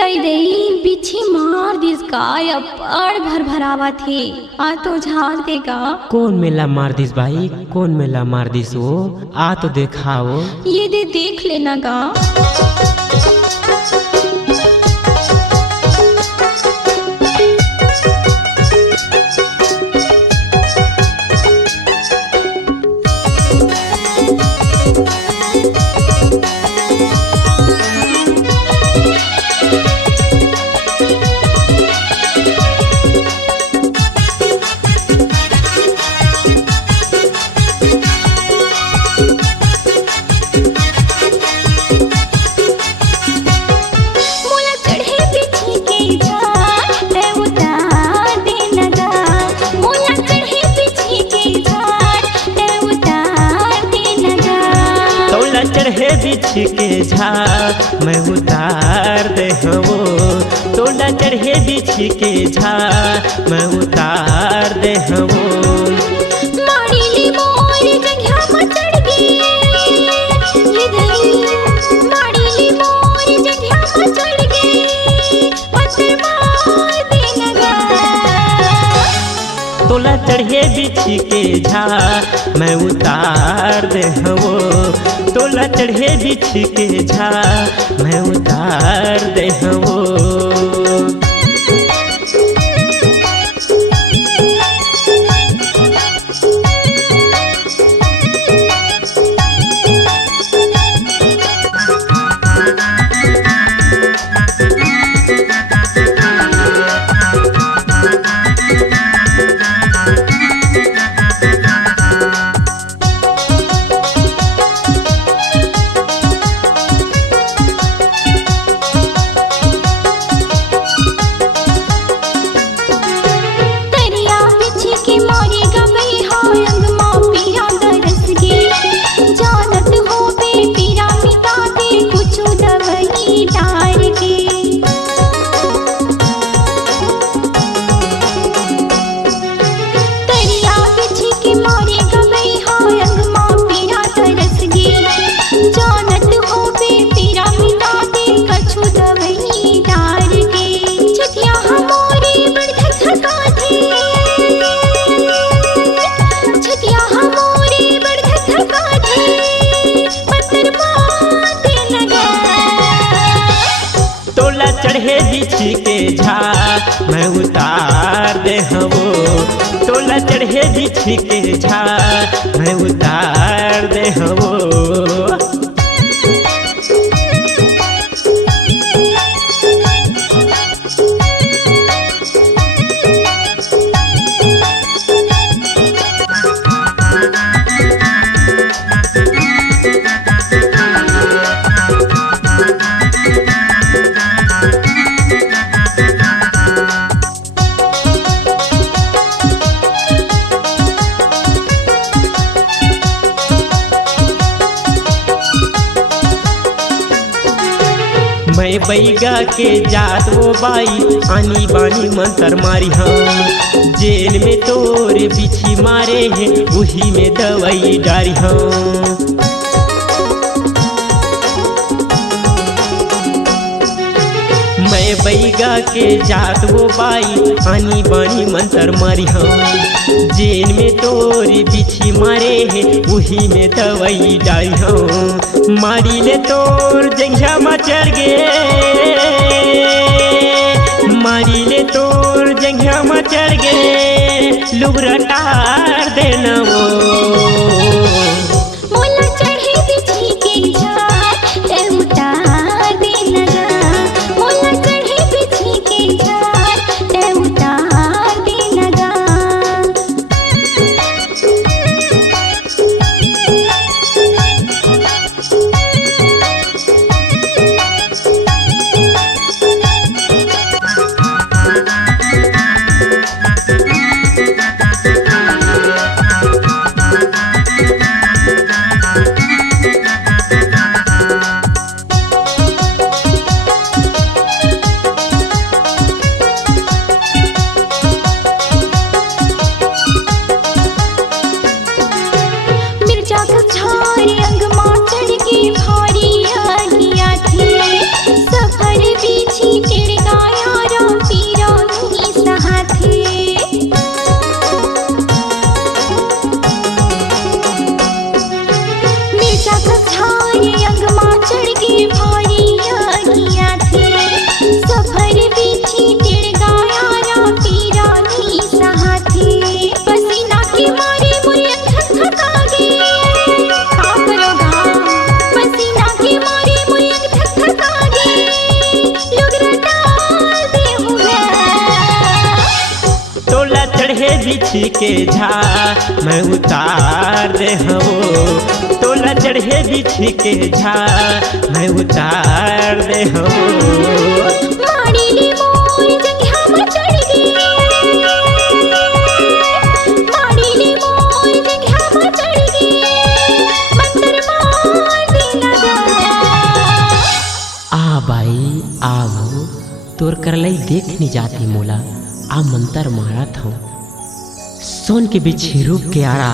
दई दई बिछी मार दिस काय अपार भर भरावा थे आ तो झाड़ देगा। कौन मेला मार दिस भाई, कौन मेला मार दिस वो, आ तो देखाओ। ये दे देख लेना गा। चढ़े बिछी के झाड़ मैं उतार दे हवो, तोला चढ़े बिछी के झाड़ मैं उतार दे हवो। मारी ली मोर जंघिया पर चढ़ गई, ये दई मारी ली मोर जंघिया पर चढ़ गई, पत्थर मार दे लगा। तोला चढ़े बिछी के झाड़ मैं उतार दे हवो, तोला चढ़े बिछी के झाड़ मैं उतार दे हवो। चढ़े बिछी के झाड़ मैं उतार दे हवो, तोला चढ़े बिछी के झाड़ मैं उतार दे हवो। मैं बैगा के जात वो बाई आनी बानी मंतर मारी हम, जेल में तोरे बिछी मारे हैं वही में दवाई डारी हम। मैं बैगा के जात वो बाई आनी बानी मंतर मारी हम, जेल में तोरी बिछी मारे हैं वही में दवाई डाली हम। मारी ले तोर जंघिया में चढ़ गे, मारी ले तोर जंघिया में चढ़ गे, लुगरा टार देना वो। मोला चढ़े बिछी के झाड़ ते उतार दे लगा, मोला चढ़े बिछी के झाड़ ते उतार दे लगा। बिछी के झा मैं उतार दे हो तोला चढ़े बिछी के झा मैं उतार दे हो माड़ीली मोर जंघिया में चढ़ गे माड़ीली मोर जंघिया में चढ़ गे मंतर मार दे लगा आ बाई आवो तोर करलई देख नहीं जाती मोला आ मंतर मारा था सोन के बिछी रूप के आड़ा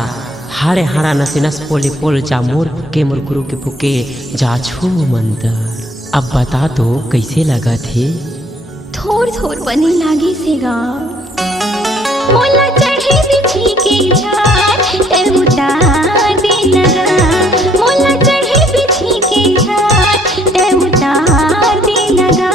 हाड़े हाड़ा नसे नस पोले पोल जा मोर के मोर गुरु के फुके जा छू मंतर अब बता तो कैसे लगा थे थोर थोर बने लागे से गा मोला चढ़े बिछी के झार ते उतार दे लगा मोला चढ़े बिछी के झार ते उतार दे लगा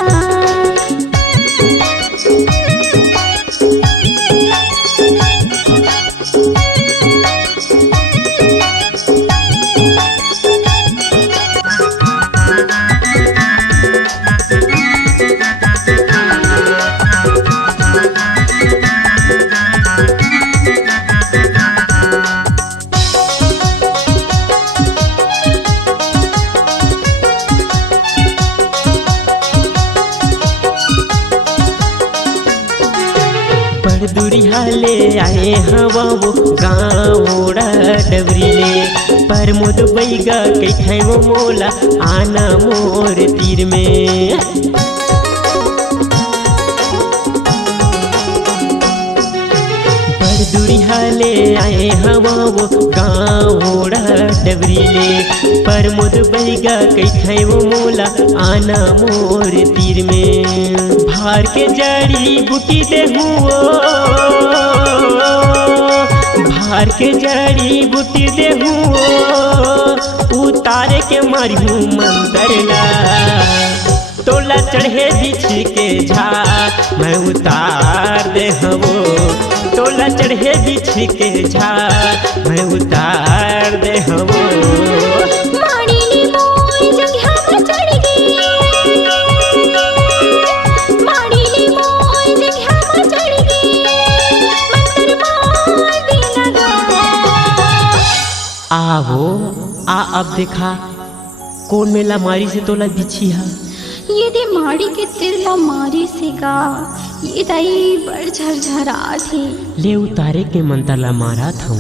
दुरिया ले आए हवा वो गाँव डबरी ले पर मुद बैगा कैथे वो मोला आना मोर तीर में पर दुरिया ले आए हवा वो गाँव डबरी ले पर मुद बैगा कैथे वो मोला आना मोर तीर में भार के जड़ी बूटी दे हुओ भार के जड़ी बूटी दे हुओ उतारे के मारियू मंदरला तोला चढ़े बिछी के झा मैं उतार दे हवो तोला चढ़े बिछी के झा मैं उतार दे हवो माड़ीली मोर जंघिया में चढ़ गे माड़ीली मोर जंघिया में चढ़ गे मंतर मार दे लगा आवो आ अब देखा कौन मेला मारी से तोला बिछी है ये दे माड़ी के तिरला मारे से गा ये दई बड़ झरझरा थे ले उतारे के मंतरला मारा था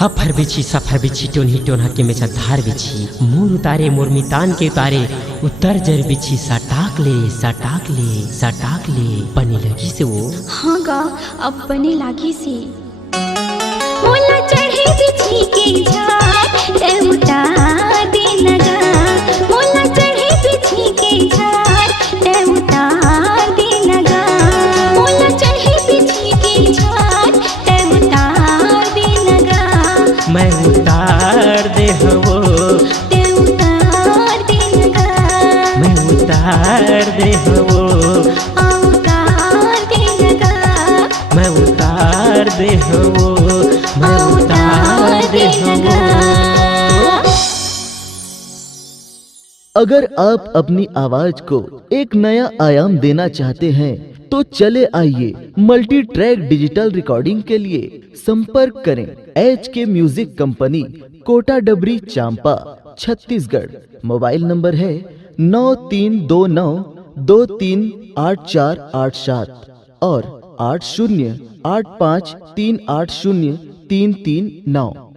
हफर बिछी सफर बिछी टोन्ही टोन्हा के मेचा धार बिछी मोर उतारे मोर मितान के उतारे उतर जर बिछी सटाक ले बनी लगी से वो हाँ गा अब बने लागी से मोला चढ़े बिछी के झार ते उतार दे लगा मोला चढ़े बिछी के झार ते उतार दे लगा मोला चढ़े बिछी के झार ते उतार दे लगा मैं उतार दे हवो ते उतार दे लगा मैं उतार दे हवो आ उतार दे लगा मैं उतार दे हवो मैं उतार दे हवो अगर आप अपनी आवाज को एक नया आयाम देना चाहते हैं तो चले आइए मल्टी ट्रैक डिजिटल रिकॉर्डिंग के लिए संपर्क करें HK म्यूजिक कंपनी कोटा डबरी चांपा छत्तीसगढ़। मोबाइल नंबर है 9329238487 और 8085380339।